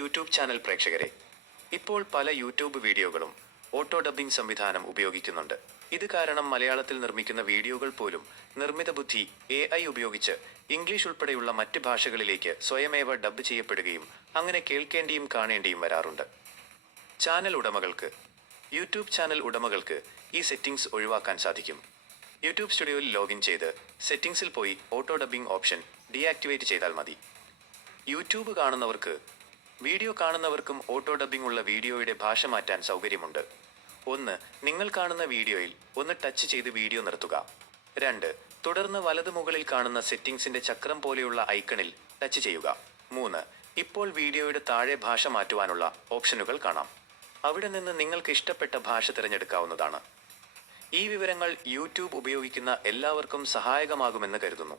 YouTube channel പ്രേക്ഷകരെ, ഇപ്പോൾ പല യൂട്യൂബ് വീഡിയോകളും ഓട്ടോ ഡബ്ബിംഗ് സംവിധാനം ഉപയോഗിക്കുന്നുണ്ട്. ഇത് കാരണം മലയാളത്തിൽ നിർമ്മിക്കുന്ന വീഡിയോകൾ പോലും നിർമ്മിത ബുദ്ധി AI ഉപയോഗിച്ച് ഇംഗ്ലീഷ് ഉൾപ്പെടെയുള്ള മറ്റ് ഭാഷകളിലേക്ക് സ്വയമേവ ഡബ്ബ് ചെയ്യപ്പെടുകയും അങ്ങനെ കേൾക്കേണ്ടിയും കാണേണ്ടിയും വരാറുണ്ട്. യൂട്യൂബ് ചാനൽ ഉടമകൾക്ക് ഈ സെറ്റിംഗ്സ് ഒഴിവാക്കാൻ സാധിക്കും. യൂട്യൂബ് സ്റ്റുഡിയോയിൽ ലോഗിൻ ചെയ്ത് സെറ്റിംഗ്സിൽ പോയി ഓട്ടോ ഡബ്ബിംഗ് ഓപ്ഷൻ ഡീആക്ടിവേറ്റ് ചെയ്താൽ മതി. യൂട്യൂബ് വീഡിയോ കാണുന്നവർക്കും ഓട്ടോ ഡബ്ബിംഗ് ഉള്ള വീഡിയോയുടെ ഭാഷ മാറ്റാൻ സൗകര്യമുണ്ട്. 1. നിങ്ങൾ കാണുന്ന വീഡിയോയിൽ ഒന്ന് ടച്ച് ചെയ്ത് വീഡിയോ നിർത്തുക. 2. തുടർന്ന് വലത് മുകളിൽ കാണുന്ന സെറ്റിംഗ്സിന്റെ ചക്രം പോലെയുള്ള ഐക്കണിൽ ടച്ച് ചെയ്യുക. 3. ഇപ്പോൾ വീഡിയോയുടെ താഴെ ഭാഷ മാറ്റുവാനുള്ള ഓപ്ഷനുകൾ കാണാം. അവിടെ നിന്ന് നിങ്ങൾക്ക് ഇഷ്ടപ്പെട്ട ഭാഷ തിരഞ്ഞെടുക്കാവുന്നതാണ്. ഈ വിവരങ്ങൾ യൂട്യൂബ് ഉപയോഗിക്കുന്ന എല്ലാവർക്കും സഹായകമാകുമെന്ന് കരുതുന്നു.